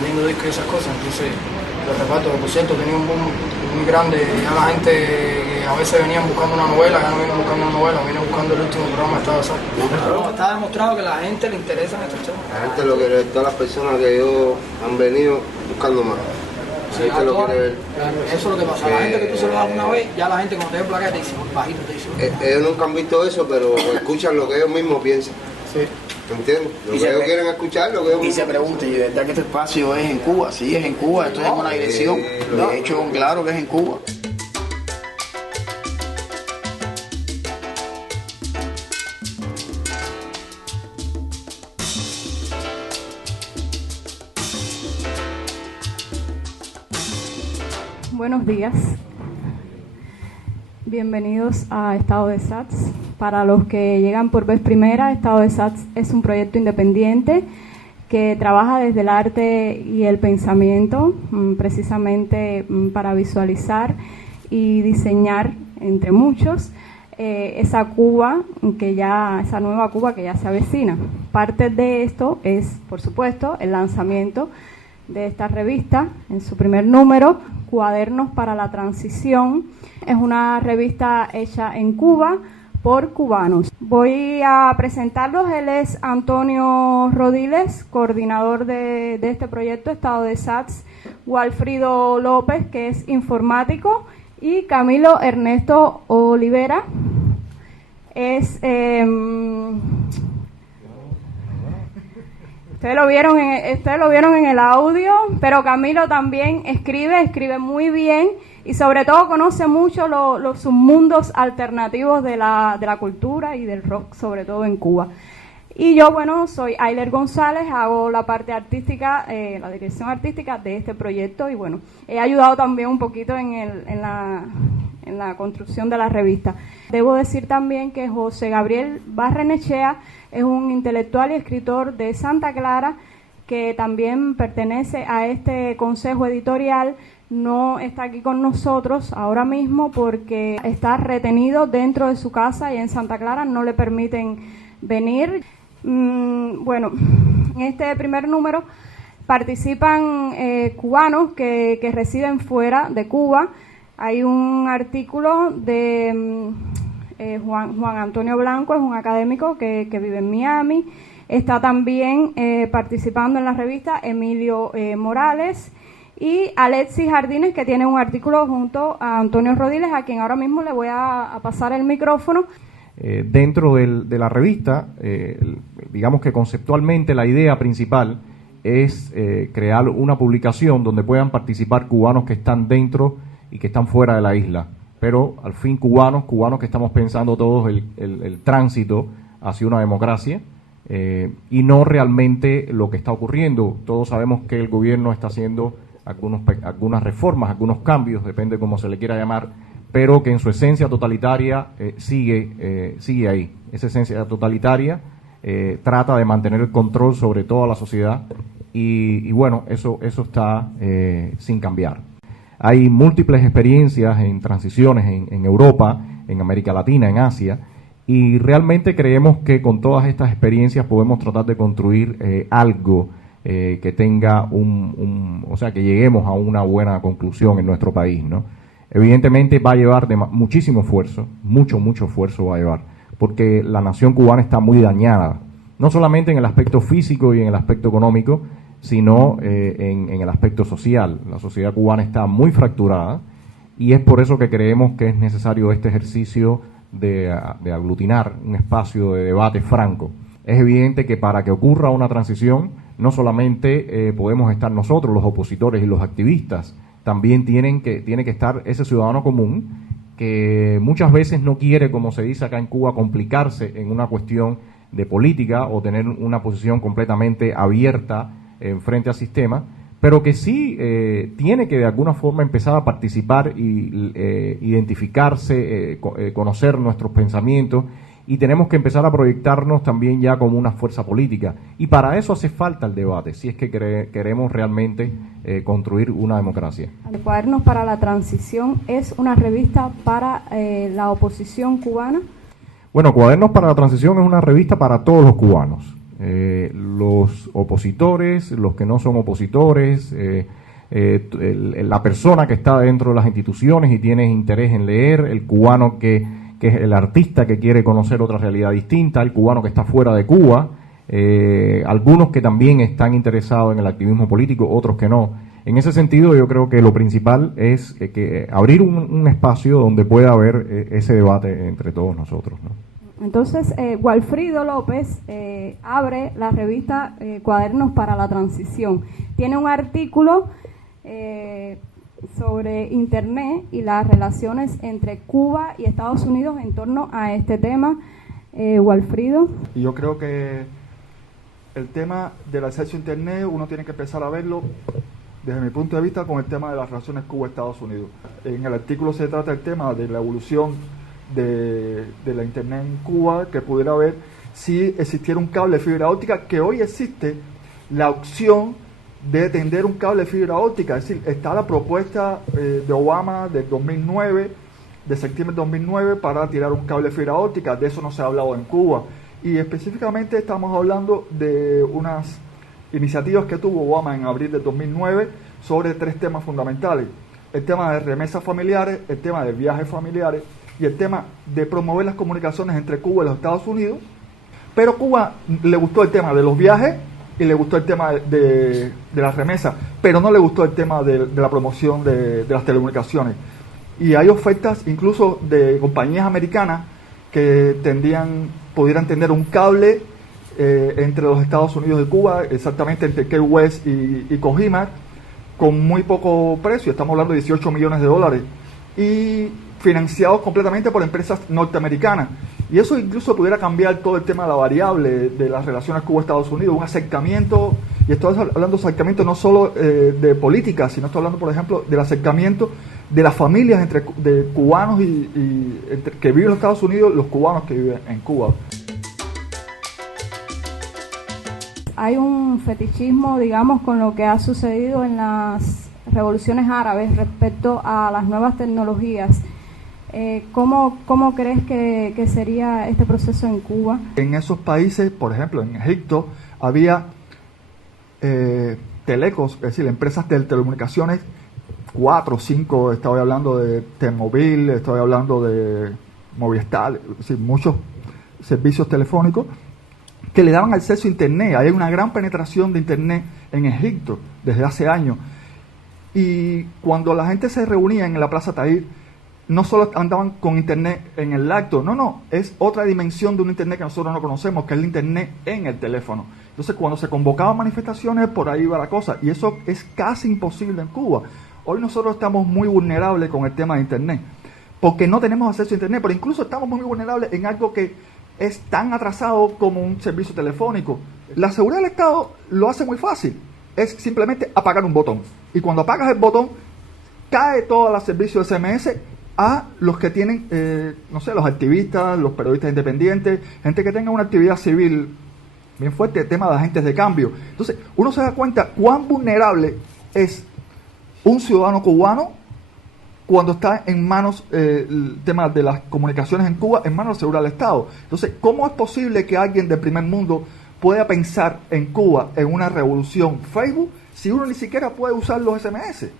vendiendo discos y esas cosas, entonces los repartos, que por cierto tenía un boom muy grande, ya la gente que a veces venían buscando una novela, ya no vienen buscando una novela, vienen buscando el último programa de Estado de Sats. No, está demostrado que a la gente le interesan estos temas. La gente lo quiere ver, todas las personas que yo han venido buscando más. Sí, lo quiere ver. Eso es lo que pasa, a la gente que tú se lo das una vez, ya la gente cuando te ve placa te dice, bajito te dice. Ellos nunca han visto eso, pero escuchan lo que ellos mismos piensan. Sí. ¿Entiendes? Lo que ellos quieren escuchar, lo que ellos... Y se pregunta, ¿y de verdad que este espacio es en Cuba? Sí, es en Cuba, esto es en una dirección. De hecho, claro que es en Cuba. Buenos días. Bienvenidos a Estado de Sats. Para los que llegan por vez primera, Estado de Sats es un proyecto independiente que trabaja desde el arte y el pensamiento, precisamente para visualizar y diseñar, entre muchos, esa Cuba esa nueva Cuba que ya se avecina. Parte de esto es, por supuesto, el lanzamiento de esta revista en su primer número, Cuadernos para la Transición. Es una revista hecha en Cuba por cubanos. Voy a presentarlos. Él es Antonio Rodiles, coordinador de este proyecto, Estado de Sats, Walfrido López, que es informático, y Camilo Ernesto Olivera, es... Ustedes lo vieron en el audio, pero Camilo también escribe muy bien y sobre todo conoce mucho los submundos alternativos de la cultura y del rock, sobre todo en Cuba. Y yo, soy Ayler González, hago la parte artística, la dirección artística de este proyecto y he ayudado también un poquito en la construcción de la revista. Debo decir también que José Gabriel Barrenechea es un intelectual y escritor de Santa Clara que también pertenece a este consejo editorial. No está aquí con nosotros ahora mismo porque está retenido dentro de su casa y en Santa Clara no le permiten venir. En este primer número participan cubanos que residen fuera de Cuba. Hay un artículo de Juan Antonio Blanco, es un académico que vive en Miami. Está también participando en la revista Emilio Morales y Alexis Jardines, que tiene un artículo junto a Antonio Rodiles, a quien ahora mismo le voy a pasar el micrófono. Dentro de la revista, digamos que conceptualmente la idea principal es crear una publicación donde puedan participar cubanos que están dentro y que están fuera de la isla, pero al fin cubanos que estamos pensando todos el tránsito hacia una democracia y no realmente lo que está ocurriendo. Todos sabemos que el gobierno está haciendo algunas reformas, algunos cambios, depende cómo se le quiera llamar, pero que en su esencia totalitaria sigue ahí. Esa esencia totalitaria trata de mantener el control sobre toda la sociedad y eso está sin cambiar. Hay múltiples experiencias en transiciones en Europa, en América Latina, en Asia, y realmente creemos que con todas estas experiencias podemos tratar de construir algo que tenga que lleguemos a una buena conclusión en nuestro país, ¿no? Evidentemente va a llevar muchísimo esfuerzo, mucho esfuerzo va a llevar, porque la nación cubana está muy dañada, no solamente en el aspecto físico y en el aspecto económico, sino en el aspecto social. La sociedad cubana está muy fracturada y es por eso que creemos que es necesario este ejercicio de aglutinar un espacio de debate franco. Es evidente que para que ocurra una transición no solamente podemos estar nosotros, los opositores y los activistas, también tiene que estar ese ciudadano común que muchas veces no quiere, como se dice acá en Cuba, complicarse en una cuestión de política o tener una posición completamente abierta frente al sistema, pero que sí tiene que de alguna forma empezar a participar y identificarse, conocer nuestros pensamientos, y tenemos que empezar a proyectarnos también ya como una fuerza política. Y para eso hace falta el debate, si es que queremos realmente construir una democracia. Cuadernos para la Transición es una revista para la oposición cubana. Bueno, Cuadernos para la Transición es una revista para todos los cubanos. los opositores, los que no son opositores, la persona que está dentro de las instituciones y tiene interés en leer, el cubano que es el artista que quiere conocer otra realidad distinta, el cubano que está fuera de Cuba, algunos que también están interesados en el activismo político, otros que no. En ese sentido, yo creo que lo principal es que abrir un espacio donde pueda haber ese debate entre todos nosotros, ¿no? Entonces, Walfrido López abre la revista Cuadernos para la Transición. Tiene un artículo sobre Internet y las relaciones entre Cuba y Estados Unidos en torno a este tema. Walfrido. Y yo creo que el tema del acceso a Internet uno tiene que empezar a verlo desde mi punto de vista con el tema de las relaciones Cuba-Estados Unidos. En el artículo se trata el tema de la evolución de la Internet en Cuba, que pudiera ver si existiera un cable de fibra óptica, que hoy existe la opción de tender un cable de fibra óptica. Es decir, está la propuesta de Obama del 2009, de septiembre de 2009, para tirar un cable de fibra óptica. De eso no se ha hablado en Cuba. Y específicamente estamos hablando de unas iniciativas que tuvo Obama en abril de 2009 sobre 3 temas fundamentales: el tema de remesas familiares, el tema de viajes familiares y el tema de promover las comunicaciones entre Cuba y los Estados Unidos. Pero a Cuba le gustó el tema de los viajes y le gustó el tema de las remesas, pero no le gustó el tema de la promoción de las telecomunicaciones. Y hay ofertas incluso de compañías americanas que pudieran tener un cable entre los Estados Unidos y Cuba, exactamente entre Key West y Cojimac, con muy poco precio. Estamos hablando de $18 millones y financiados completamente por empresas norteamericanas. Y eso incluso pudiera cambiar todo el tema de la variable de las relaciones Cuba-Estados Unidos, un acercamiento, y estoy hablando de acercamiento no solo de política, sino estoy hablando, por ejemplo, del acercamiento de las familias de cubanos que viven en los Estados Unidos, los cubanos que viven en Cuba. Hay un fetichismo, digamos, con lo que ha sucedido en las revoluciones árabes respecto a las nuevas tecnologías. ¿Cómo crees que sería este proceso en Cuba? En esos países, por ejemplo, en Egipto, había telecos, es decir, empresas de telecomunicaciones, 4 o 5, estoy hablando de T-Mobile, estoy hablando de Movistar, es decir, muchos servicios telefónicos que le daban acceso a Internet. Hay una gran penetración de Internet en Egipto desde hace años. Y cuando la gente se reunía en la Plaza Tahrir, no solo andaban con Internet en el acto, no, es otra dimensión de un Internet que nosotros no conocemos, que es el Internet en el teléfono. Entonces, cuando se convocaban manifestaciones, por ahí iba la cosa, y eso es casi imposible en Cuba. Hoy nosotros estamos muy vulnerables con el tema de Internet, porque no tenemos acceso a Internet, pero incluso estamos muy vulnerables en algo que es tan atrasado como un servicio telefónico. La seguridad del Estado lo hace muy fácil, es simplemente apagar un botón, y cuando apagas el botón, cae todo el servicio de SMS a los que tienen, los activistas, los periodistas independientes, gente que tenga una actividad civil bien fuerte, el tema de agentes de cambio. Entonces, uno se da cuenta cuán vulnerable es un ciudadano cubano cuando está en manos, el tema de las comunicaciones en Cuba, en manos de la seguridad del Estado. Entonces, ¿cómo es posible que alguien del primer mundo pueda pensar en Cuba en una revolución Facebook si uno ni siquiera puede usar los SMS?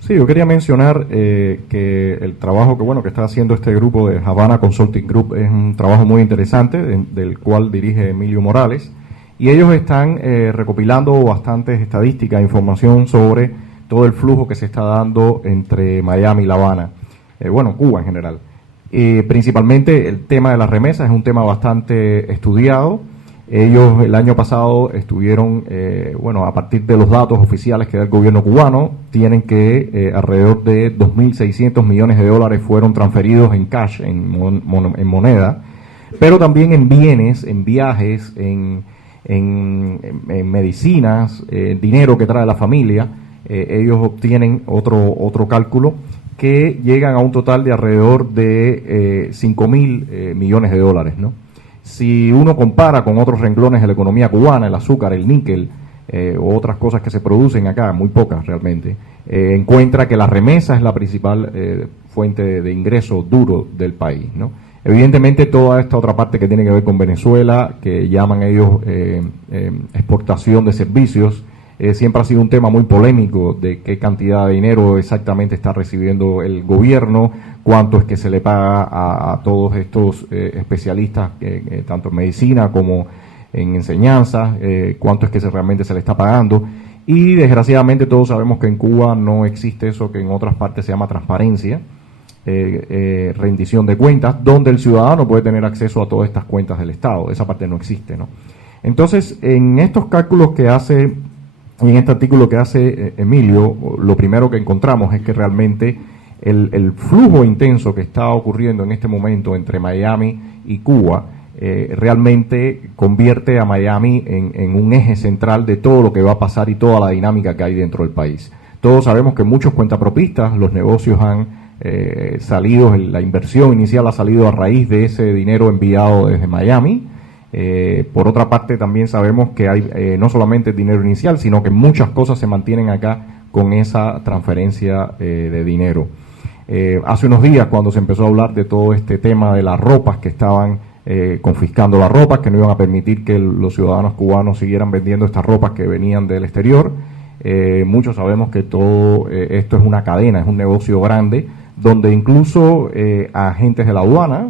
Sí, yo quería mencionar que el trabajo que está haciendo este grupo de Havana Consulting Group es un trabajo muy interesante, del cual dirige Emilio Morales, y ellos están recopilando bastantes estadísticas e información sobre todo el flujo que se está dando entre Miami y La Habana, Cuba en general. Principalmente el tema de las remesas es un tema bastante estudiado. Ellos el año pasado estuvieron, a partir de los datos oficiales que da el gobierno cubano, tienen que alrededor de 2.600 millones de dólares fueron transferidos en cash, en moneda, pero también en bienes, en viajes, en medicinas, dinero que trae la familia. Ellos obtienen otro cálculo que llegan a un total de alrededor de 5.000 millones de dólares, ¿no? Si uno compara con otros renglones de la economía cubana, el azúcar, el níquel, o otras cosas que se producen acá, muy pocas realmente, encuentra que la remesa es la principal fuente de ingreso duro del país, ¿no? Evidentemente toda esta otra parte que tiene que ver con Venezuela, que llaman ellos exportación de servicios, siempre ha sido un tema muy polémico de qué cantidad de dinero exactamente está recibiendo el gobierno, cuánto es que se le paga a todos estos especialistas, tanto en medicina como en enseñanza, cuánto es que realmente se le está pagando. Y desgraciadamente todos sabemos que en Cuba no existe eso que en otras partes se llama transparencia, rendición de cuentas, donde el ciudadano puede tener acceso a todas estas cuentas del Estado. Esa parte no existe, ¿no? Entonces, en estos cálculos que hace, y en este artículo que hace Emilio, lo primero que encontramos es que realmente el flujo intenso que está ocurriendo en este momento entre Miami y Cuba realmente convierte a Miami en un eje central de todo lo que va a pasar y toda la dinámica que hay dentro del país. Todos sabemos que muchos cuentapropistas, los negocios han salido, la inversión inicial ha salido a raíz de ese dinero enviado desde Miami. Por otra parte, también sabemos que hay no solamente dinero inicial, sino que muchas cosas se mantienen acá con esa transferencia de dinero. Hace unos días, cuando se empezó a hablar de todo este tema de las ropas que estaban confiscando las ropas, que no iban a permitir que los ciudadanos cubanos siguieran vendiendo estas ropas que venían del exterior, muchos sabemos que todo esto es una cadena, es un negocio grande, donde incluso agentes de la aduana,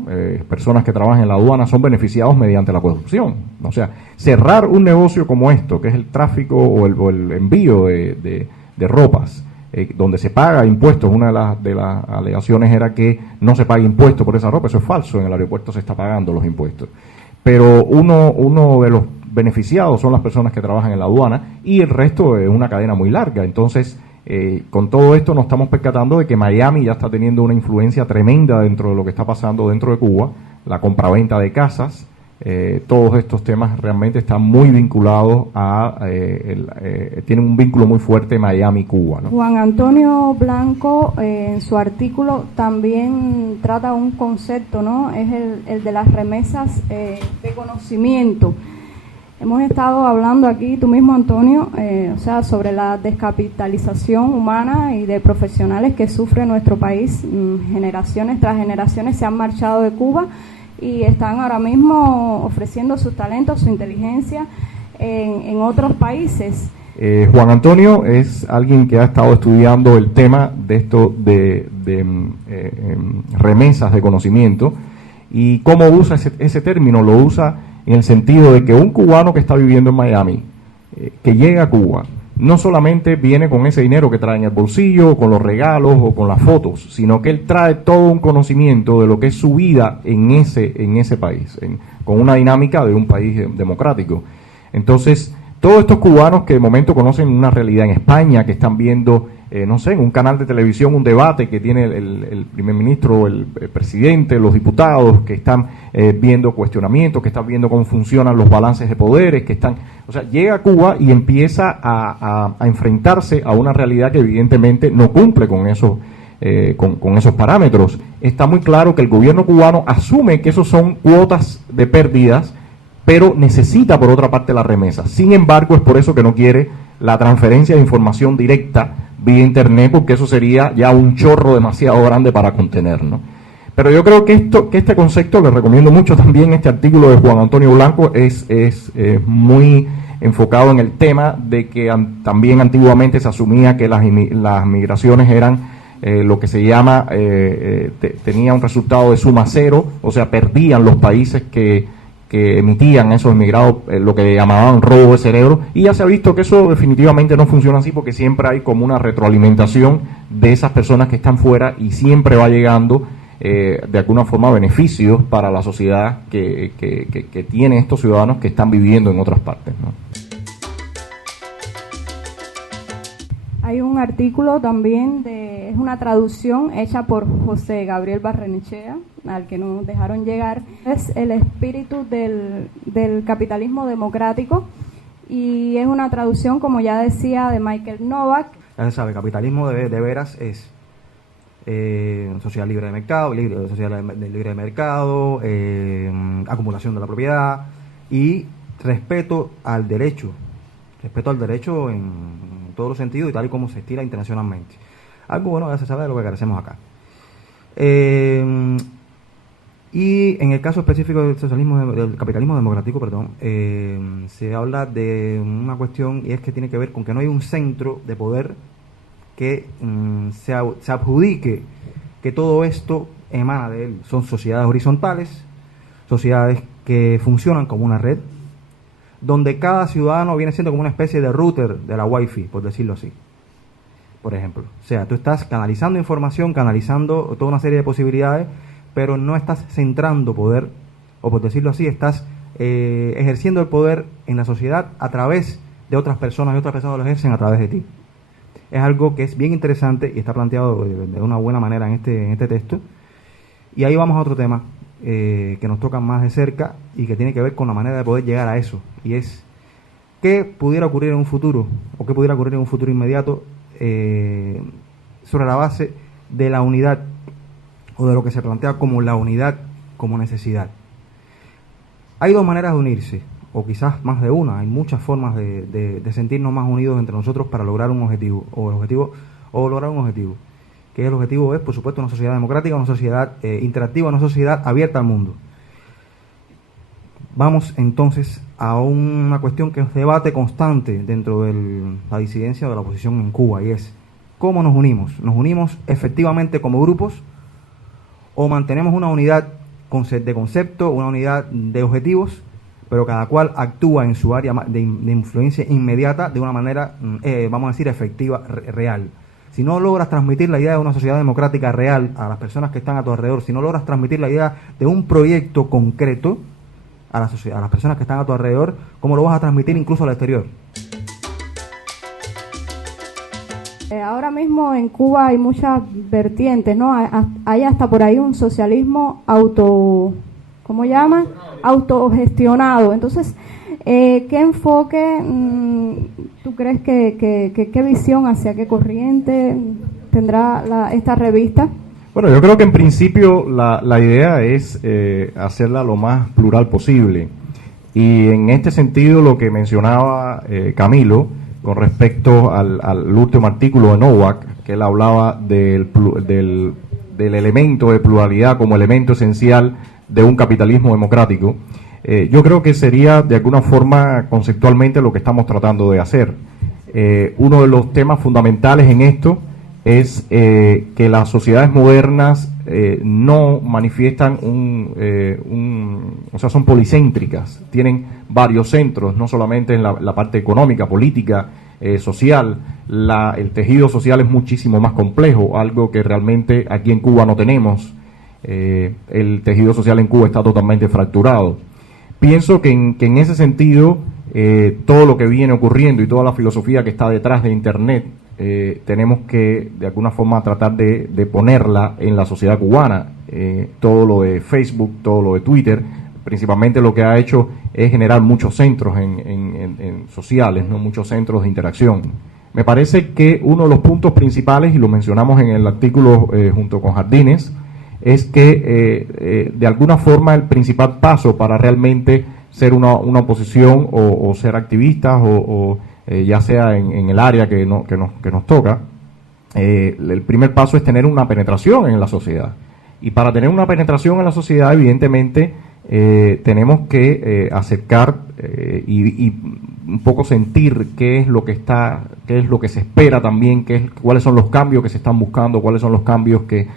personas que trabajan en la aduana, son beneficiados mediante la corrupción. O sea, cerrar un negocio como esto, que es el tráfico o el envío de ropas, donde se paga impuestos. Una de las alegaciones era que no se paga impuesto por esa ropa. Eso es falso, en el aeropuerto se está pagando los impuestos. Pero uno de los beneficiados son las personas que trabajan en la aduana, y el resto es una cadena muy larga. Entonces, con todo esto nos estamos percatando de que Miami ya está teniendo una influencia tremenda dentro de lo que está pasando dentro de Cuba, la compraventa de casas, todos estos temas realmente están muy vinculados tienen un vínculo muy fuerte Miami-Cuba, ¿no? Juan Antonio Blanco, en su artículo también trata un concepto, ¿no? Es el de las remesas de conocimiento. Hemos estado hablando aquí, tú mismo, Antonio, sobre la descapitalización humana y de profesionales que sufre nuestro país. Generaciones tras generaciones se han marchado de Cuba y están ahora mismo ofreciendo sus talentos, su inteligencia en otros países. Juan Antonio es alguien que ha estado estudiando el tema de esto de remesas de conocimiento, y cómo usa ese término. Lo usa en el sentido de que un cubano que está viviendo en Miami, que llega a Cuba, no solamente viene con ese dinero que trae en el bolsillo, con los regalos o con las fotos, sino que él trae todo un conocimiento de lo que es su vida en ese país, con una dinámica de un país democrático. Entonces, todos estos cubanos que de momento conocen una realidad en España, que están viendo, en un canal de televisión, un debate que tiene el primer ministro, el presidente, los diputados, que están viendo cuestionamientos, que están viendo cómo funcionan los balances de poderes, llega a Cuba y empieza a enfrentarse a una realidad que evidentemente no cumple con esos parámetros. Está muy claro que el gobierno cubano asume que esos son cuotas de pérdidas, pero necesita por otra parte la remesa. Sin embargo, es por eso que no quiere la transferencia de información directa vía internet, porque eso sería ya un chorro demasiado grande para contener, ¿no? Pero yo creo que este concepto, les recomiendo mucho también este artículo de Juan Antonio Blanco, es muy enfocado en el tema de que también antiguamente se asumía que las migraciones eran lo que se llama, tenía un resultado de suma cero, o sea, perdían los países que emitían esos emigrados lo que llamaban robo de cerebro, y ya se ha visto que eso definitivamente no funciona así, porque siempre hay como una retroalimentación de esas personas que están fuera, y siempre va llegando de alguna forma beneficios para la sociedad que tiene estos ciudadanos que están viviendo en otras partes, ¿no? Hay un artículo también, es una traducción hecha por José Gabriel Barrenechea, al que nos dejaron llegar. Es el espíritu del capitalismo democrático, y es una traducción, como ya decía, de Michael Novak. Ya se sabe, capitalismo de veras es sociedad libre de mercado, libre de mercado, acumulación de la propiedad y respeto al derecho en todos los sentidos y tal y como se estila internacionalmente. Algo bueno, ya se sabe de lo que carecemos acá. Y en el caso específico del socialismo, del capitalismo democrático, perdón, se habla de una cuestión, y es que tiene que ver con que no hay un centro de poder que se adjudique que todo esto emana de él. Son sociedades horizontales, sociedades que funcionan como una red, donde cada ciudadano viene siendo como una especie de router de la Wi-Fi, por decirlo así, por ejemplo. O sea, tú estás canalizando información, canalizando toda una serie de posibilidades, pero no estás centrando poder, o por decirlo así, estás ejerciendo el poder en la sociedad a través de otras personas, y otras personas lo ejercen a través de ti. Es algo que es bien interesante y está planteado de una buena manera en este texto. Y ahí vamos a otro tema que nos toca más de cerca y que tiene que ver con la manera de poder llegar a eso. Y es, ¿qué pudiera ocurrir en un futuro, o qué pudiera ocurrir en un futuro inmediato sobre la base de la unidad, o de lo que se plantea como la unidad como necesidad? Hay dos maneras de unirse, o quizás más de una. Hay muchas formas de sentirnos más unidos entre nosotros para lograr un objetivo, o lograr un objetivo. Que el objetivo es, por supuesto, una sociedad democrática, una sociedad interactiva, una sociedad abierta al mundo. Vamos entonces a una cuestión que es debate constante dentro de la disidencia de la oposición en Cuba, y es, ¿cómo nos unimos? ¿Nos unimos efectivamente como grupos, o mantenemos una unidad de concepto, una unidad de objetivos, pero cada cual actúa en su área de influencia inmediata de una manera, vamos a decir, efectiva, real? Si no logras transmitir la idea de una sociedad democrática real a las personas que están a tu alrededor, si no logras transmitir la idea de un proyecto concreto a las personas que están a tu alrededor, ¿cómo lo vas a transmitir incluso al exterior? Ahora mismo en Cuba hay muchas vertientes, ¿no? Hay hasta por ahí un socialismo ¿cómo llaman? Autogestionado. Entonces, ¿qué enfoque tú crees qué visión, hacia qué corriente tendrá esta revista? Bueno, yo creo que en principio la idea es hacerla lo más plural posible. Y en este sentido, lo que mencionaba Camilo, con respecto al último artículo de Novak, que él hablaba del elemento de pluralidad como elemento esencial de un capitalismo democrático, yo creo que sería de alguna forma conceptualmente lo que estamos tratando de hacer. Uno de los temas fundamentales en esto es que las sociedades modernas no manifiestan o sea, son policéntricas, tienen varios centros, no solamente en la parte económica, política, social. El tejido social es muchísimo más complejo, algo que realmente aquí en Cuba no tenemos. El tejido social en Cuba está totalmente fracturado. Pienso que en ese sentido, todo lo que viene ocurriendo y toda la filosofía que está detrás de Internet, tenemos que de alguna forma tratar de ponerla en la sociedad cubana. Todo lo de Facebook, todo lo de Twitter, principalmente lo que ha hecho es generar muchos centros en sociales, ¿no? Muchos centros de interacción. Me parece que uno de los puntos principales, y lo mencionamos en el artículo junto con Jardines, es que de alguna forma el principal paso para realmente ser una oposición o ser activistas o ya sea en el área que nos toca, el primer paso es tener una penetración en la sociedad. Y para tener una penetración en la sociedad, evidentemente, tenemos que acercar y un poco sentir qué es lo que se espera también, cuáles son los cambios que se están buscando, cuáles son los cambios que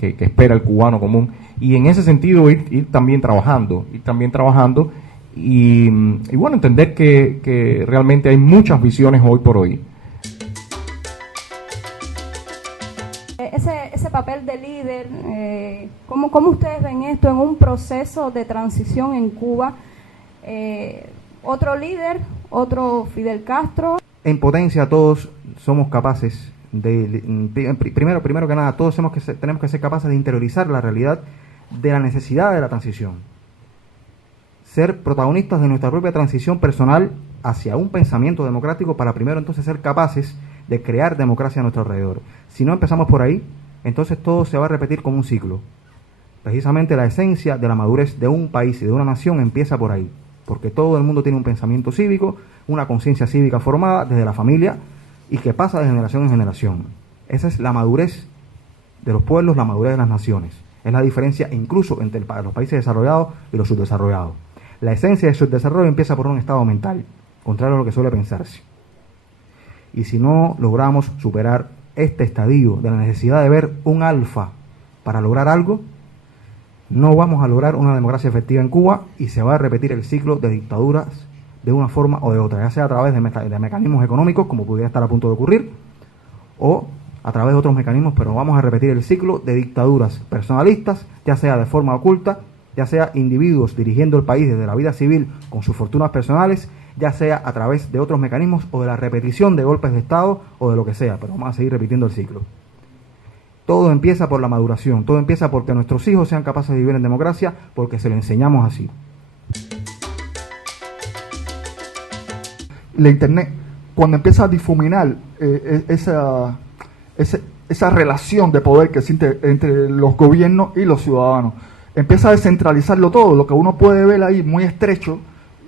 espera el cubano común. Y en ese sentido ir también trabajando y bueno, entender que realmente hay muchas visiones hoy por hoy. Ese papel de líder, ¿cómo ustedes ven esto en un proceso de transición en Cuba? Otro líder, otro Fidel Castro. En potencia todos somos capaces primero que nada, todos tenemos que ser capaces de interiorizar la realidad de la necesidad de la transición. Ser protagonistas de nuestra propia transición personal hacia un pensamiento democrático, para primero entonces ser capaces de crear democracia a nuestro alrededor. Si no empezamos por ahí, entonces todo se va a repetir como un ciclo. Precisamente la esencia de la madurez de un país y de una nación empieza por ahí, porque todo el mundo tiene un pensamiento cívico, una conciencia cívica formada desde la familia y que pasa de generación en generación. Esa es la madurez de los pueblos, la madurez de las naciones. Es la diferencia incluso entre los países desarrollados y los subdesarrollados. La esencia del subdesarrollo empieza por un estado mental, contrario a lo que suele pensarse. Y si no logramos superar este estadio de la necesidad de ver un alfa para lograr algo, no vamos a lograr una democracia efectiva en Cuba y se va a repetir el ciclo de dictaduras de una forma o de otra, ya sea a través de mecanismos económicos, como pudiera estar a punto de ocurrir, o a través de otros mecanismos, pero vamos a repetir el ciclo de dictaduras personalistas, ya sea de forma oculta, ya sea individuos dirigiendo el país desde la vida civil con sus fortunas personales, ya sea a través de otros mecanismos o de la repetición de golpes de Estado o de lo que sea, pero vamos a seguir repitiendo el ciclo. Todo empieza por la maduración, todo empieza porque nuestros hijos sean capaces de vivir en democracia, porque se lo enseñamos así. La Internet, cuando empieza a difuminar esa relación de poder que existe entre los gobiernos y los ciudadanos, empieza a descentralizarlo todo, lo que uno puede ver ahí muy estrecho,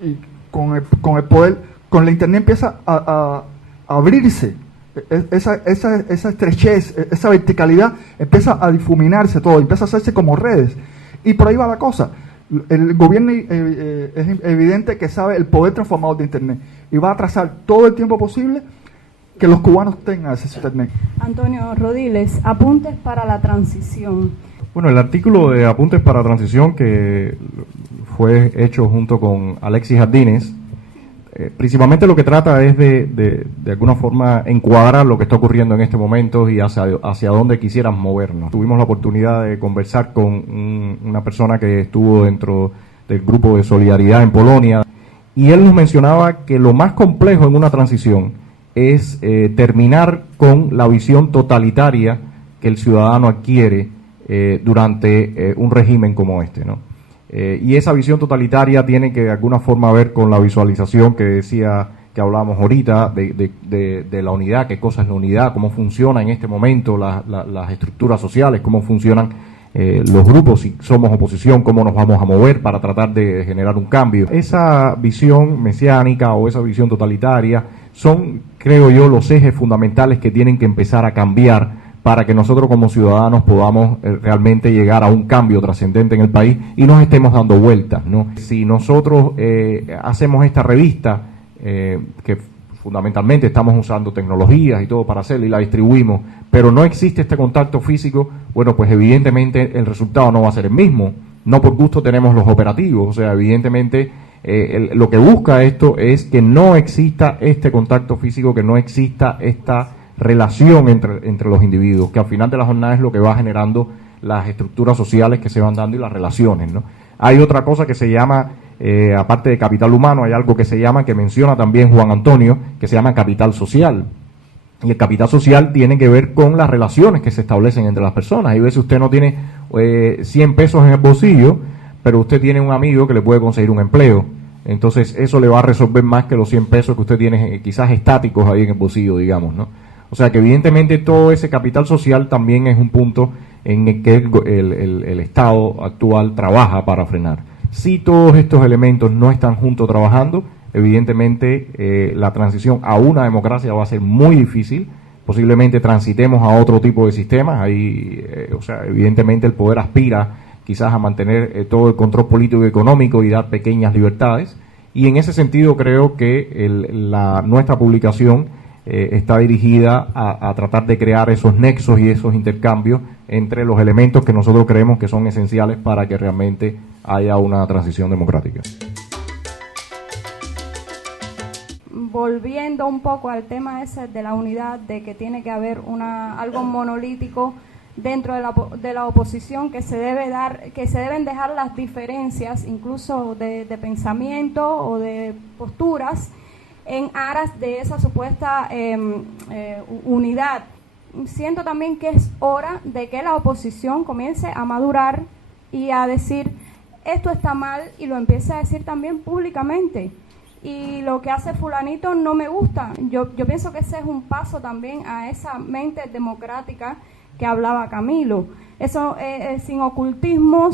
y con el poder, con la Internet empieza a abrirse, esa estrechez, esa verticalidad empieza a difuminarse todo, empieza a hacerse como redes, y por ahí va la cosa. El gobierno es evidente que sabe el poder transformador de Internet y va a trazar todo el tiempo posible que los cubanos tengan acceso a Internet. Antonio Rodiles, apuntes para la transición. Bueno, el artículo de Apuntes para Transición, que fue hecho junto con Alexis Jardines, principalmente lo que trata es de alguna forma encuadrar lo que está ocurriendo en este momento y hacia dónde quisieran movernos. Tuvimos la oportunidad de conversar con una persona que estuvo dentro del grupo de solidaridad en Polonia, y él nos mencionaba que lo más complejo en una transición es terminar con la visión totalitaria que el ciudadano adquiere durante un régimen como este, ¿no? Y esa visión totalitaria tiene que de alguna forma ver con la visualización que decía, que hablábamos ahorita, de la unidad, qué cosa es la unidad, cómo funciona en este momento las estructuras sociales, cómo funcionan los grupos, si somos oposición, cómo nos vamos a mover para tratar de generar un cambio. Esa visión mesiánica o esa visión totalitaria son, creo yo, los ejes fundamentales que tienen que empezar a cambiar para que nosotros como ciudadanos podamos realmente llegar a un cambio trascendente en el país y nos estemos dando vueltas, ¿no? Si nosotros hacemos esta revista, que fundamentalmente estamos usando tecnologías y todo para hacerla y la distribuimos, pero no existe este contacto físico, bueno, pues evidentemente el resultado no va a ser el mismo. No por gusto tenemos los operativos, o sea, evidentemente lo que busca esto es que no exista este contacto físico, que no exista esta relación entre los individuos, que al final de la jornada es lo que va generando las estructuras sociales que se van dando y las relaciones, ¿no? Hay otra cosa que se llama, aparte de capital humano, hay algo que se llama, que menciona también Juan Antonio, que se llama capital social. Y el capital social tiene que ver con las relaciones que se establecen entre las personas. Hay veces usted no tiene 100 pesos en el bolsillo, pero usted tiene un amigo que le puede conseguir un empleo. Entonces eso le va a resolver más que los 100 pesos que usted tiene quizás estáticos ahí en el bolsillo, digamos, ¿no? O sea que evidentemente todo ese capital social también es un punto en el que el Estado actual trabaja para frenar. Si todos estos elementos no están juntos trabajando, evidentemente la transición a una democracia va a ser muy difícil. Posiblemente transitemos a otro tipo de sistemas. Ahí, o sea, evidentemente el poder aspira quizás a mantener todo el control político y económico y dar pequeñas libertades. Y en ese sentido creo que nuestra publicación está dirigida a tratar de crear esos nexos y esos intercambios entre los elementos que nosotros creemos que son esenciales para que realmente haya una transición democrática. Volviendo un poco al tema ese de la unidad, de que tiene que haber algo monolítico dentro de la oposición, que se deben dejar las diferencias, incluso de pensamiento o de posturas, en aras de esa supuesta unidad. Siento también que es hora de que la oposición comience a madurar y a decir esto está mal, y lo empiece a decir también públicamente. Y lo que hace fulanito no me gusta. Yo pienso que ese es un paso también a esa mente democrática que hablaba Camilo. Eso sin ocultismo,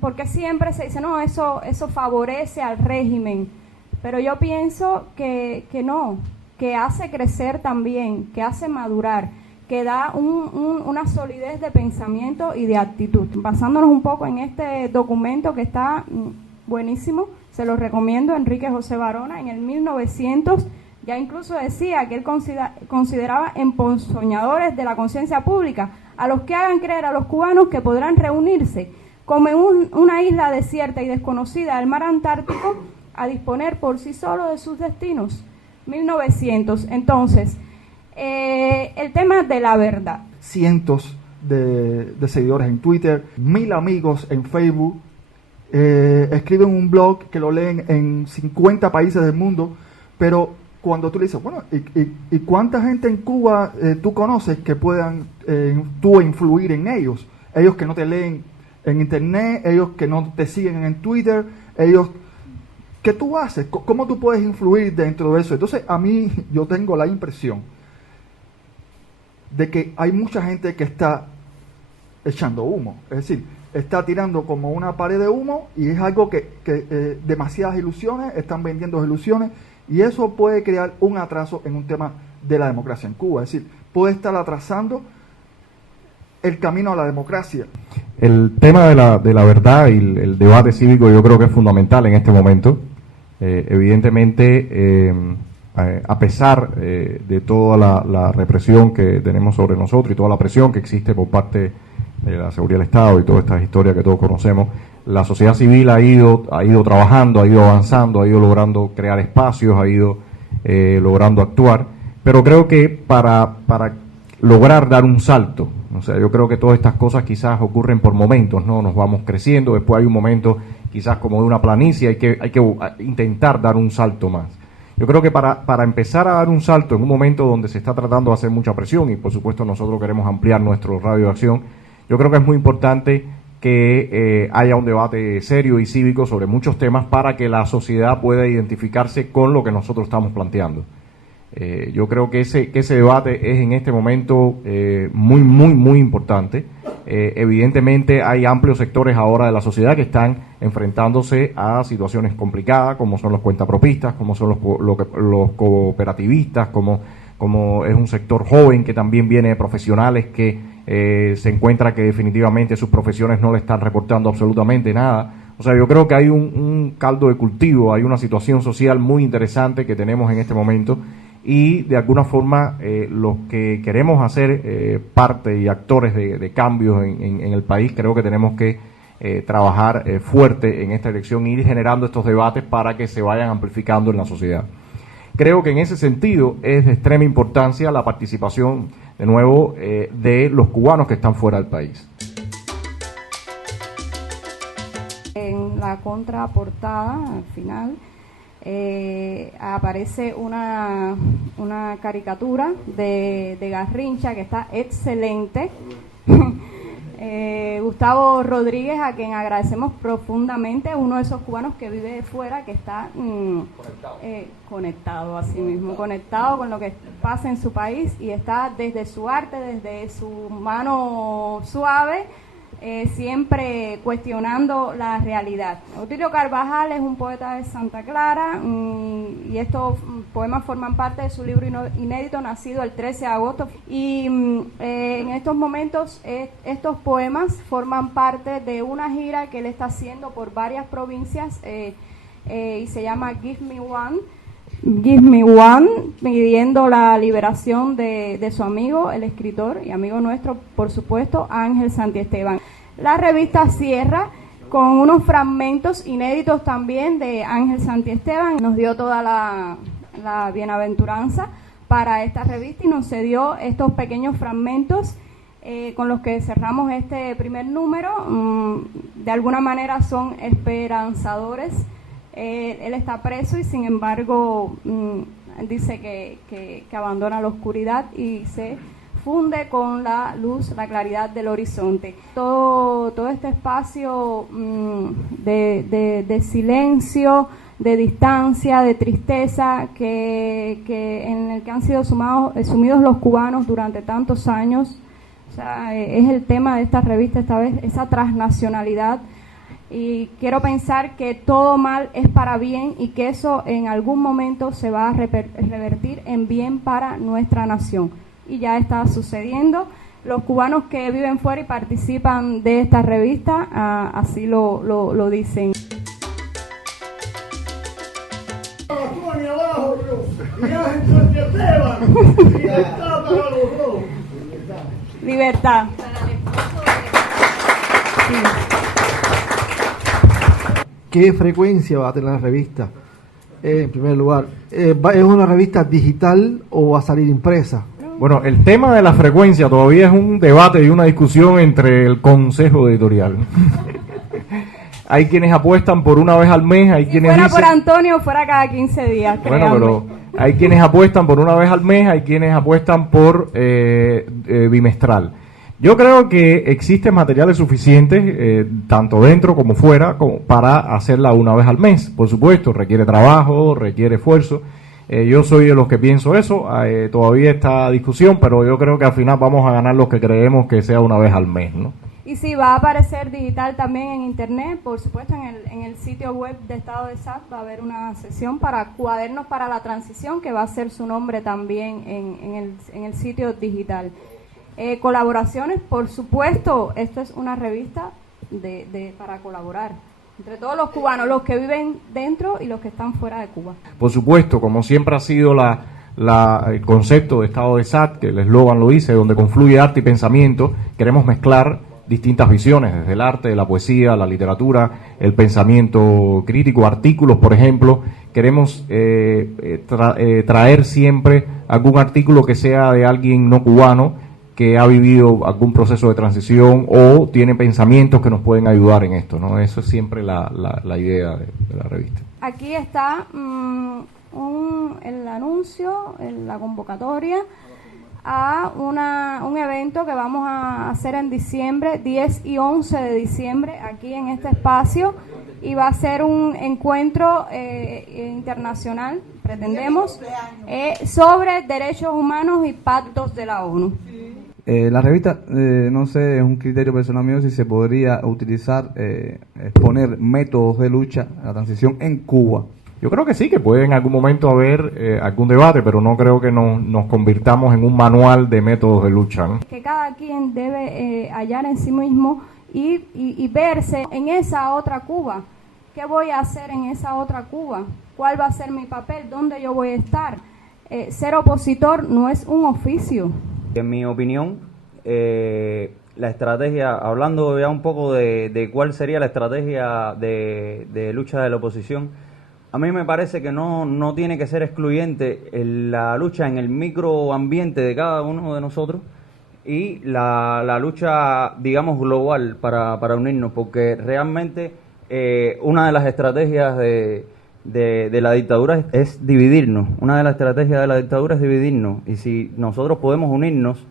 porque siempre se dice, no, eso favorece al régimen. Pero yo pienso que no, que hace crecer también, que hace madurar, que da una solidez de pensamiento y de actitud. Basándonos un poco en este documento que está buenísimo, se lo recomiendo, Enrique José Varona, en el 1900 ya incluso decía que él consideraba emponzoñadores de la conciencia pública a los que hagan creer a los cubanos que podrán reunirse como en una isla desierta y desconocida del mar Antártico a disponer por sí solo de sus destinos. 1900. Entonces, el tema de la verdad. Cientos de seguidores en Twitter, 1000 amigos en Facebook, escriben un blog que lo leen en 50 países del mundo, pero cuando tú le dices, bueno, ¿y cuánta gente en Cuba tú conoces que puedan tú influir en ellos? Ellos que no te leen en internet, ellos que no te siguen en Twitter, ellos... ¿Qué tú haces? ¿Cómo tú puedes influir dentro de eso? Entonces, a mí, yo tengo la impresión de que hay mucha gente que está echando humo. Es decir, está tirando como una pared de humo y es algo que demasiadas ilusiones, están vendiendo ilusiones y eso puede crear un atraso en un tema de la democracia en Cuba. Es decir, puede estar atrasando el camino a la democracia. El tema de la verdad y el debate cívico yo creo que es fundamental en este momento. Evidentemente, a pesar de toda la represión que tenemos sobre nosotros y toda la presión que existe por parte de la seguridad del Estado y toda esta historia que todos conocemos, la sociedad civil ha ido trabajando, ha ido avanzando, ha ido logrando crear espacios, ha ido logrando actuar, pero creo que para lograr dar un salto, o sea, yo creo que todas estas cosas quizás ocurren por momentos, ¿no? Nos vamos creciendo, después hay un momento quizás como de una planicie, hay que intentar dar un salto más. Yo creo que para empezar a dar un salto en un momento donde se está tratando de hacer mucha presión y por supuesto nosotros queremos ampliar nuestro radio de acción, yo creo que es muy importante que haya un debate serio y cívico sobre muchos temas para que la sociedad pueda identificarse con lo que nosotros estamos planteando. Yo creo que ese debate es en este momento muy importante. Evidentemente hay amplios sectores ahora de la sociedad que están enfrentándose a situaciones complicadas, como son los cuentapropistas, como son los cooperativistas, como es un sector joven que también viene de profesionales que se encuentra que definitivamente sus profesiones no le están reportando absolutamente nada. O sea, yo creo que hay un caldo de cultivo, hay una situación social muy interesante que tenemos en este momento y de alguna forma los que queremos hacer parte y actores de cambios en el país, creo que tenemos que trabajar fuerte en esta elección e ir generando estos debates para que se vayan amplificando en la sociedad. Creo que en ese sentido es de extrema importancia la participación, de nuevo, de los cubanos que están fuera del país. En la contraportada, al final, aparece una caricatura de Garrincha que está excelente. Gustavo Rodríguez, a quien agradecemos profundamente, uno de esos cubanos que vive fuera, que está conectado a sí mismo, conectado con lo que pasa en su país y está desde su arte, desde su mano suave, siempre cuestionando la realidad. Otilio Carvajal es un poeta de Santa Clara y estos poemas forman parte de su libro inédito nacido el 13 de agosto y en estos momentos estos poemas forman parte de una gira que él está haciendo por varias provincias y se llama Give Me One, pidiendo la liberación de su amigo, el escritor y amigo nuestro, por supuesto, Ángel Santiesteban. La revista cierra con unos fragmentos inéditos también de Ángel Santiesteban. Nos dio toda la bienaventuranza para esta revista y nos cedió estos pequeños fragmentos con los que cerramos este primer número. De alguna manera son esperanzadores. Él está preso y sin embargo dice que abandona la oscuridad y se funde con la luz, la claridad del horizonte. Todo este espacio de silencio, de distancia, de tristeza en el que han sido sumidos los cubanos durante tantos años. O sea, es el tema de esta revista esta vez, esa transnacionalidad. Y quiero pensar que todo mal es para bien y que eso en algún momento se va a revertir en bien para nuestra nación. y ya está sucediendo. Los cubanos que viven fuera y participan de esta revista así lo dicen. Libertad. Sí. ¿Qué frecuencia va a tener la revista? En primer lugar, ¿es una revista digital o va a salir impresa? Bueno, el tema de la frecuencia todavía es un debate y una discusión entre el consejo editorial. Hay quienes apuestan por una vez al mes, hay quienes fuera dicen... por Antonio, fuera cada 15 días. Bueno, pero hay quienes apuestan por una vez al mes, hay quienes apuestan por bimestral. Yo creo que existen materiales suficientes, tanto dentro como fuera, como para hacerla una vez al mes. Por supuesto, requiere trabajo, requiere esfuerzo. Yo soy de los que pienso eso. Todavía está discusión, pero yo creo que al final vamos a ganar los que creemos que sea una vez al mes, ¿no? Y sí, va a aparecer digital también en internet, por supuesto en el sitio web de Estado de SAT va a haber una sesión para Cuadernos para la Transición, que va a ser su nombre también en el sitio digital. Colaboraciones, por supuesto, esto es una revista para colaborar entre todos los cubanos, los que viven dentro y los que están fuera de Cuba. Por supuesto, como siempre ha sido el concepto de Estado de SAT, que el eslogan lo dice, donde confluye arte y pensamiento, queremos mezclar distintas visiones, desde el arte, la poesía, la literatura, el pensamiento crítico, artículos, por ejemplo. Queremos traer siempre algún artículo que sea de alguien no cubano, que ha vivido algún proceso de transición o tiene pensamientos que nos pueden ayudar en esto, ¿no? Eso es siempre la idea de la revista. Aquí está el anuncio, la convocatoria a un evento que vamos a hacer en diciembre, 10 y 11 de diciembre, aquí en este espacio, y va a ser un encuentro internacional, pretendemos, sobre derechos humanos y pactos de la ONU. La revista, no sé, es un criterio personal mío si se podría utilizar, exponer métodos de lucha a la transición en Cuba. Yo creo que sí, que puede en algún momento haber algún debate, pero no creo que nos convirtamos en un manual de métodos de lucha, ¿no? Que cada quien debe hallar en sí mismo y verse en esa otra Cuba. ¿Qué voy a hacer en esa otra Cuba? ¿Cuál va a ser mi papel? ¿Dónde yo voy a estar? Ser opositor no es un oficio. En mi opinión, la estrategia, hablando ya un poco de cuál sería la estrategia de lucha de la oposición, a mí me parece que no tiene que ser excluyente la lucha en el microambiente de cada uno de nosotros y la lucha, digamos, global para unirnos, porque realmente una de las estrategias de la dictadura es dividirnos. Una de las estrategias de la dictadura es dividirnos, y si nosotros podemos unirnos,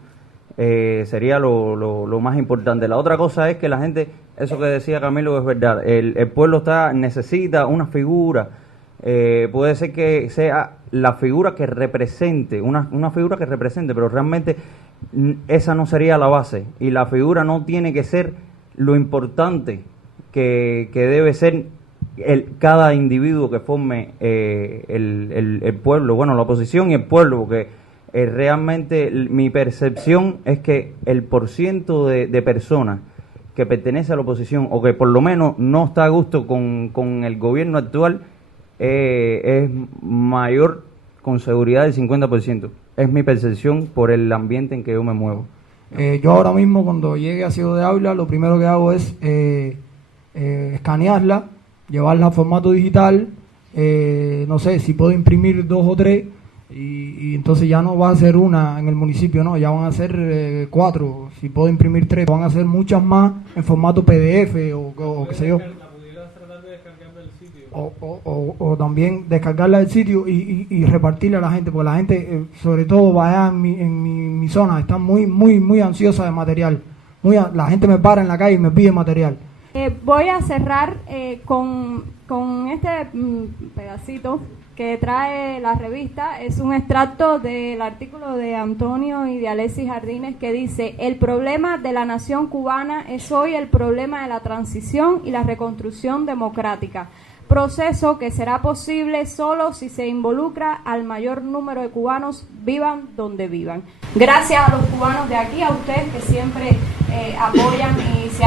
sería lo más importante. La otra cosa es que la gente, eso que decía Camilo es verdad, el pueblo necesita una figura. Puede ser que sea la figura que represente, una figura que represente, pero realmente esa no sería la base, y la figura no tiene que ser lo importante que debe ser cada individuo que forme el pueblo, bueno, la oposición y el pueblo, porque realmente mi percepción es que el porciento de personas que pertenece a la oposición o que por lo menos no está a gusto con el gobierno actual es mayor con seguridad del 50%. Es mi percepción por el ambiente en que yo me muevo. Yo ahora mismo, cuando llegue a Ciudad de Ávila, lo primero que hago es escanearla, llevarla a formato digital, no sé, si puedo imprimir 2 o 3, y entonces ya no va a ser una en el municipio, no, ya van a ser 4, si puedo imprimir 3, van a ser muchas más en formato PDF o qué sé yo. O también descargarla del sitio y repartirla a la gente, porque la gente, sobre todo allá en mi zona, está muy ansiosa de material. La gente me para en la calle y me pide material. Voy a cerrar con este pedacito que trae la revista. Es un extracto del artículo de Antonio y de Alexis Jardines, que dice: el problema de la nación cubana es hoy el problema de la transición y la reconstrucción democrática. proceso que será posible solo si se involucra al mayor número de cubanos, vivan donde vivan. Gracias a los cubanos de aquí, a ustedes que siempre apoyan y se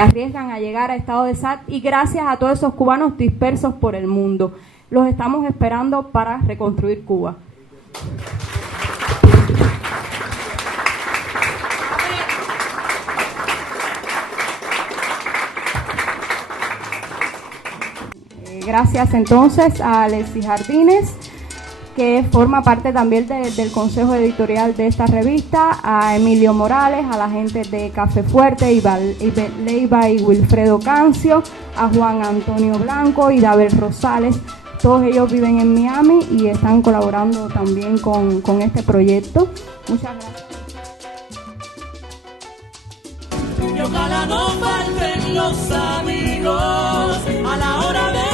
arriesgan a llegar a estado de SAT, y gracias a todos esos cubanos dispersos por el mundo. Los estamos esperando para reconstruir Cuba. Gracias entonces a Alexis Jardines, que forma parte también del consejo editorial de esta revista, a Emilio Morales, a la gente de Café Fuerte, Leiva y Wilfredo Cancio, a Juan Antonio Blanco y Dabel Rosales. Todos ellos viven en Miami y están colaborando también con este proyecto. Muchas gracias. Y ojalá no falten los amigos a la hora de